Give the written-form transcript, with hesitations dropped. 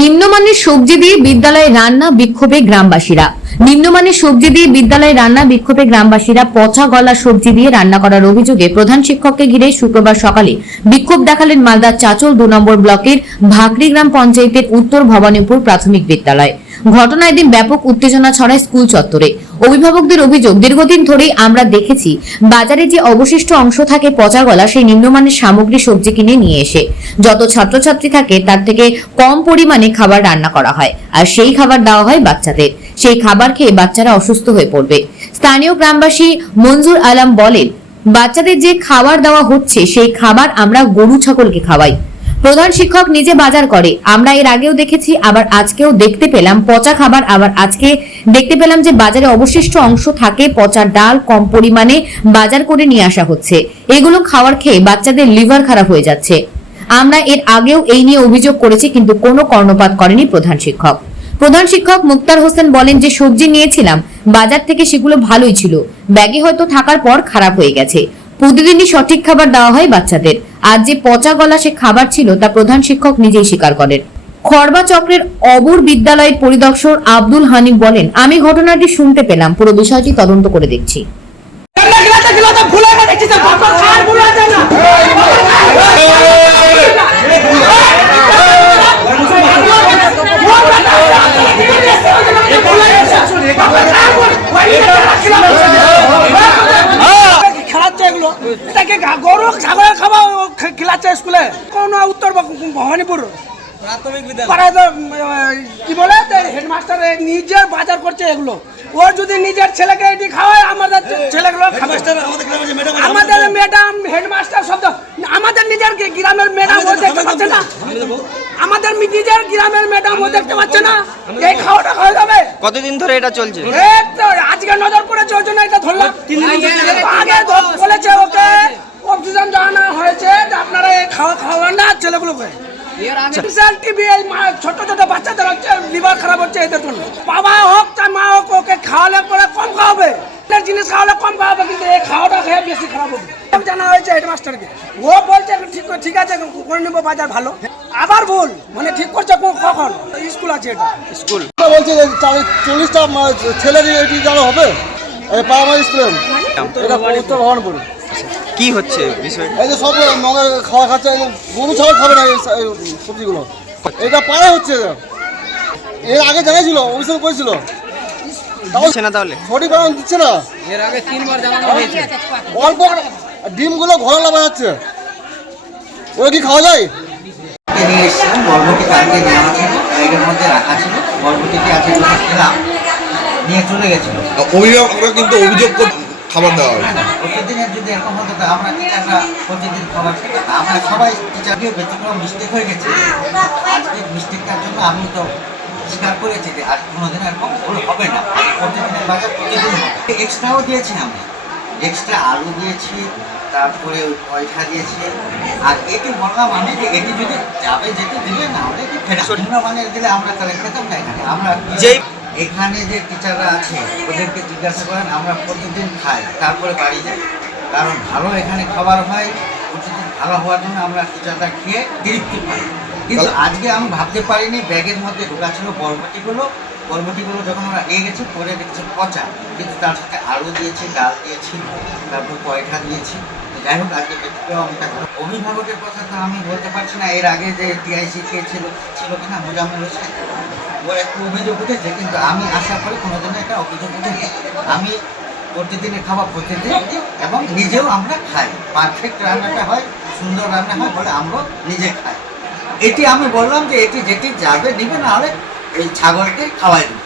নিম্নমানের সবজি দিয়ে বিদ্যালয়ে রান্না বিক্ষোভে গ্রামবাসীরা। নিম্নমানের সবজি দিয়ে বিদ্যালয়ে রান্না বিক্ষোভে গ্রামবাসীরা পচা গলা সবজি দিয়ে রান্না করার অভিযোগে প্রধান শিক্ষককে ঘিরে শুক্রবার সকালে বিক্ষোভ দেখালেন মালদার চাচল ২ নম্বর ব্লকের ভাকরি গ্রাম পঞ্চায়েতের উত্তর ভবানীপুর প্রাথমিক বিদ্যালয়। ঘটনায় দিন ব্যাপক উত্তেজনা ছড়ায় স্কুল চত্বরে। অভিভাবকদের অভিযোগ, দীর্ঘদিন ধরেই আমরা দেখেছি বাজারে যে অবশিষ্ট অংশ থাকে পচা গলা, সেই নিম্নমানের সামগ্রী সবজি কিনে নিয়ে এসে যত ছাত্রছাত্রী থাকে তার থেকে কম পরিমাণে খাবার রান্না করা হয়, আর সেই খাবার দেওয়া হয় বাচ্চাদের। সেই খাবার খেয়ে বাচ্চারা অসুস্থ হয়ে পড়বে। স্থানীয় গ্রামবাসী মঞ্জুর আলম বলেন, বাচ্চাদের যে খাবার দেওয়া হচ্ছে সেই খাবার আমরা গরু ছাগলকে খাওয়াই। প্রধান শিক্ষক নিজে বাজার করে, আমরা এর আগেও দেখেছি, আবার আজকেও দেখতে পেলাম পচা খাবার। আবার আজকে দেখতে পেলাম যে বাজারে অবশিষ্ট অংশ থাকে, পচা ডাল কম পরিমাণে বাজার করে নিয়ে আসা হচ্ছে। এগুলো খাবার খেয়ে বাচ্চাদের লিভার খারাপ হয়ে যাচ্ছে। আমরা এর আগেও এই নিয়ে অভিযোগ করেছি, কিন্তু কোনো কর্ণপাত করেনি প্রধান শিক্ষক। প্রধান শিক্ষক মুক্তার হোসেন বলেন যে সবজি নিয়েছিলাম বাজার থেকে, সেগুলো ভালোই ছিল, ব্যাগে হয়তো থাকার পর খারাপ হয়ে গেছে। প্রতিদিনই সঠিক খাবার দেওয়া হয় বাচ্চাদের। আজ যে পচা গলা সে খাবার ছিল তা প্রধান শিক্ষক নিজেই স্বীকার করেন। খড়বা চক্রের অবুর বিদ্যালয়ের পরিদর্শক আব্দুল হানিফ বলেন, আমি ঘটনাটি শুনতে পেলাম, পুরো বিষয়টি তদন্ত করে দেখছি। গরু ছাগলের খাবার খেলাচ্ছে স্কুলে। কোন উত্তর ভবানীপুর কি বলে হেডমাস্টার নিজে বাজার করছে এগুলো। ও যদি নিজের ছেলেকে এটি খাওয়ায়, আমাদের ছেলেগুলো আমাদের ম্যাডাম হেডমাস্টার শব্দ, আমাদের নিজের গ্রামের ম্যাডাম ও দেখতে পাচ্ছে না, আমাদের নিজের গ্রামের ম্যাডাম ও দেখতে পাচ্ছে না। এই খাওয়াটা হয়ে যাবে। কতদিন ধরে এটা চলছে? আজকে নজর পড়েছে, ওই জন্য এটা ধরলাম। আগে বলেছে ওকে অক্সিজেন জানানো হয়েছে যে আপনারা এই খাওয়ান না ছেলেগুলোকে। ছোট ছোট বাচ্চাদের হচ্ছে লিভার খারাপ হচ্ছে এদের জন্য। বাবা হোক চাই মা হোক, ওকে খাওয়ালে পরে কম খাওয়াবে, জিনিস খাওয়ালে কম খাওয়াবে, কিন্তু এই খাওয়াটা খেয়ে বেশি খারাপ হবে। জানা হয়েছে হেডমাস্টারকে, ও বলছে ঠিক আছে করে নেবো বাজার ভালো। আবার ভুল মানে ঠিক করছে কখন? স্কুল আছে, এটা স্কুল বলছে 40টা ছেলের এটি জানা হবে প্রাইমারি স্টুডেন্ট। এটা উত্তর ভবানীপুর। কি হচ্ছে বিষয়? এই যে সব নগর খাওয়া খাচ্ছে, গরু ছাগল খাবে না এই সবজিগুলো। এটা পাড়া হচ্ছে, এর আগে জানাইছিল, অভিযোগ করেছিল, তাহলে সঠিক কারণ দিচ্ছে না। এর আগে 3 বার জানানো হয়েছে। অল্প ডিমগুলো ঘরে লাগা যাচ্ছে, ওরা কি খাওয়া যায়? নিয়ে এসেছিলাম, বরবটি কালকে নেওয়া ছিল, ব্যাগের মধ্যে রাখা ছিল, বরবটিটি আছে খেলাম, নিয়ে চলে গেছিল। অভিভাবকরা কিন্তু অভিযোগ খাবার দেওয়া হয়। প্রতিদিনের যদি এরকম হতো তো আমরা টিচাররা প্রতিদিন খাবার খেতাম, আমরা সবাই টিচারকেও ব্যতিক্রম মিস্টেক হয়ে গেছে। আজকে মিস্টেকটার জন্য আমি তো স্বীকার করেছি যে আজ কোনোদিন এরকম ভুল হবে না, প্রতিদিনের বাজার প্রতিদিন হবে। এক্সট্রাও দিয়েছি, আমি এক্সট্রা আলু দিয়েছি, তারপরে পয়সা দিয়েছি। আর এটি বললাম আমি যে এটি যদি যাবে যেটি দিলে না হলে এটি ফেরা মানে দিলে আমরা তাহলে খেতাম না। এখানে আমরা যেই এখানে যে টিচাররা আছে ওদেরকে জিজ্ঞাসা করেন, আমরা প্রতিদিন খাই তারপরে বাড়ি যাই, কারণ ভালো এখানে খাবার হয়। প্রতিদিন ভালো হওয়ার জন্য আমরা টিচাররা খেয়ে তৃপ্তি পাই। কিন্তু আজকে আমি ভাবতে পারিনি ব্যাগের মধ্যে ঢোকা ছিল বরবটিগুলো যখন আমরা নিয়ে গেছি পরে দেখছি পচা, কিন্তু তার সাথে আলু দিয়েছি, ডাল দিয়েছি, তারপর পয়সা দিয়েছি। যাই হোক, আজকে অভিভাবকের কথা তো আমি বলতে পারছি না। এর আগে যে টিআইসি কে ছিল কিনা মোজাম্মেল হোসেন, ওর একটু অভিযোগ উঠেছে, কিন্তু আমি আশা করি কোনোদিনও একটা অভিযোগ উঠেনি। আমি প্রতিদিনে খাওয়া প্রতিদিন, এবং নিজেও আমরা খাই। পারফেক্ট রান্নাটা হয়, সুন্দর রান্না হয় বলে আমরা নিজে খাই। এটি আমি বললাম যে এটি যেটি যাবে নিবে, না হলে এই ছাগলকে খাওয়াই দেবে।